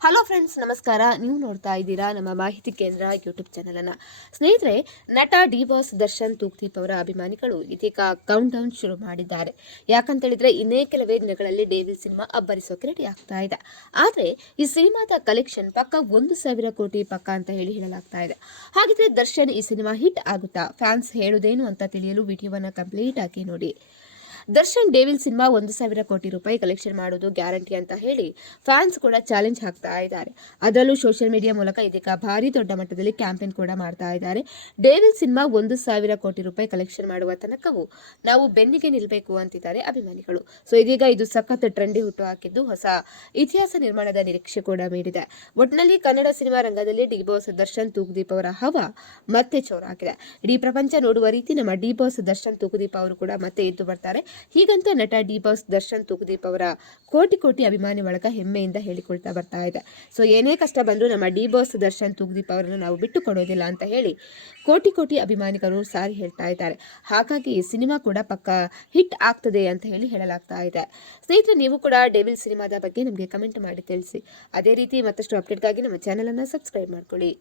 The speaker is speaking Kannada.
ಹಲೋ ಫ್ರೆಂಡ್ಸ್ ನಮಸ್ಕಾರ. ನೀವು ನೋಡ್ತಾ ಇದ್ದೀರಾ ನಮ್ಮ ಮಾಹಿತಿ ಕೇಂದ್ರ ಯೂಟ್ಯೂಬ್ ಚಾನಲ್ ಅನ್ನ. ಸ್ನೇಹಿತರೆ, ನಟ ಡಿ ಬಾಸ್ ದರ್ಶನ್ ತೂಕ್ದೀಪ್ ಅವರ ಅಭಿಮಾನಿಗಳು ಇದೀಗ ಕೌಂಟ್ ಡೌನ್ ಶುರು ಮಾಡಿದ್ದಾರೆ. ಯಾಕಂತ ಹೇಳಿದ್ರೆ ಇನ್ನೇ ಕೆಲವೇ ದಿನಗಳಲ್ಲಿ ಡೇವಿಲ್ ಸಿನಿಮಾ ಅಬ್ಬರಿಸೋಕೆ ರೆಡಿ ಆಗ್ತಾ ಇದೆ. ಆದ್ರೆ, ಈ ಸಿನಿಮಾದ ಕಲೆಕ್ಷನ್ ಪಕ್ಕ ಒಂದು ಸಾವಿರ ಕೋಟಿ ಪಕ್ಕ ಅಂತ ಹೇಳಿ ಹೇಳಲಾಗ್ತಾ ಇದೆ. ಹಾಗಿದ್ರೆ ದರ್ಶನ್ ಈ ಸಿನಿಮಾ ಹಿಟ್ ಆಗುತ್ತಾ? ಫ್ಯಾನ್ಸ್ ಹೇಳುದೇನು ಅಂತ ತಿಳಿಯಲು ವಿಡಿಯೋವನ್ನ ಕಂಪ್ಲೀಟ್ ಆಗಿ ನೋಡಿ. ದರ್ಶನ್ ಡೇವಿಲ್ ಸಿನಿಮಾ ಒಂದು ಸಾವಿರ ಕೋಟಿ ರೂಪಾಯಿ ಕಲೆಕ್ಷನ್ ಮಾಡೋದು ಗ್ಯಾರಂಟಿ ಅಂತ ಹೇಳಿ ಫ್ಯಾನ್ಸ್ ಕೂಡ ಚಾಲೆಂಜ್ ಹಾಕ್ತಾ ಇದ್ದಾರೆ. ಅದರಲ್ಲೂ ಸೋಷಿಯಲ್ ಮೀಡಿಯಾ ಮೂಲಕ ಇದೀಗ ಭಾರಿ ದೊಡ್ಡ ಮಟ್ಟದಲ್ಲಿ ಕ್ಯಾಂಪೇನ್ ಕೂಡ ಮಾಡ್ತಾ ಇದ್ದಾರೆ. ಡೇವಿಲ್ ಸಿನಿಮಾ ಒಂದು ಸಾವಿರ ಕೋಟಿ ರೂಪಾಯಿ ಕಲೆಕ್ಷನ್ ಮಾಡುವ ತನಕವೂ ನಾವು ಬೆನ್ನಿಗೆ ನಿಲ್ಲಬೇಕು ಅಂತಿದ್ದಾರೆ ಅಭಿಮಾನಿಗಳು. ಸೊ ಇದೀಗ ಇದು ಸಖತ್ ಟ್ರೆಂಡಿ ಹುಟ್ಟು ಹಾಕಿದ್ದು ಹೊಸ ಇತಿಹಾಸ ನಿರ್ಮಾಣದ ನಿರೀಕ್ಷೆ ಕೂಡ ಮೀರಿದೆ ಒಟ್ಟಿನಲ್ಲಿ ಕನ್ನಡ ಸಿನಿಮಾ ರಂಗದಲ್ಲಿ ಡಿ ಬಾಸ್ ದರ್ಶನ್ ತೂಗುದೀಪ್ ಅವರ ಹವ ಮತ್ತೆ ಚೋರಾಗಿದೆ. ಇಡೀ ಪ್ರಪಂಚ ನೋಡುವ ರೀತಿ ನಮ್ಮ ಡಿ ಬಾಸ್ ದರ್ಶನ್ ತೂಗುದೀಪ್ ಅವರು ಕೂಡ ಮತ್ತೆ ಎದ್ದು ಬರ್ತಾರೆ. ಹೀಗಂತ ನಟ ಡಿ ಬಾಸ್ ದರ್ಶನ್ ತೂಗುದೀಪ್ ಅವರ ಕೋಟಿ ಕೋಟಿ ಅಭಿಮಾನಿ ಒಳಗೆ ಹೆಮ್ಮೆಯಿಂದ ಹೇಳಿಕೊಳ್ತಾ ಬರ್ತಾ ಇದೆ. ಸೊ ಏನೇ ಕಷ್ಟ ಬಂದರೂ ನಮ್ಮ ಡಿ ಬಾಸ್ ದರ್ಶನ್ ತೂಗುದೀಪ್ ಅವರನ್ನು ನಾವು ಬಿಟ್ಟು ಕೊಡೋದಿಲ್ಲ ಅಂತ ಹೇಳಿ ಕೋಟಿ ಕೋಟಿ ಅಭಿಮಾನಿಗಳು ಸಾರಿ ಹೇಳ್ತಾ ಇದ್ದಾರೆ. ಹಾಗಾಗಿ ಸಿನಿಮಾ ಕೂಡ ಪಕ್ಕ ಹಿಟ್ ಆಗ್ತದೆ ಅಂತ ಹೇಳಿ ಹೇಳಲಾಗ್ತಾ ಇದೆ. ಸ್ನೇಹಿತರೆ, ನೀವು ಕೂಡ ಡೇವಿಲ್ ಸಿನಿಮಾದ ಬಗ್ಗೆ ನಮಗೆ ಕಮೆಂಟ್ ಮಾಡಿ ತಿಳಿಸಿ. ಅದೇ ರೀತಿ ಮತ್ತಷ್ಟು ಅಪ್ಡೇಟ್ಗಾಗಿ ನಮ್ಮ ಚಾನಲನ್ನು ಸಬ್ಸ್ಕ್ರೈಬ್ ಮಾಡ್ಕೊಳ್ಳಿ.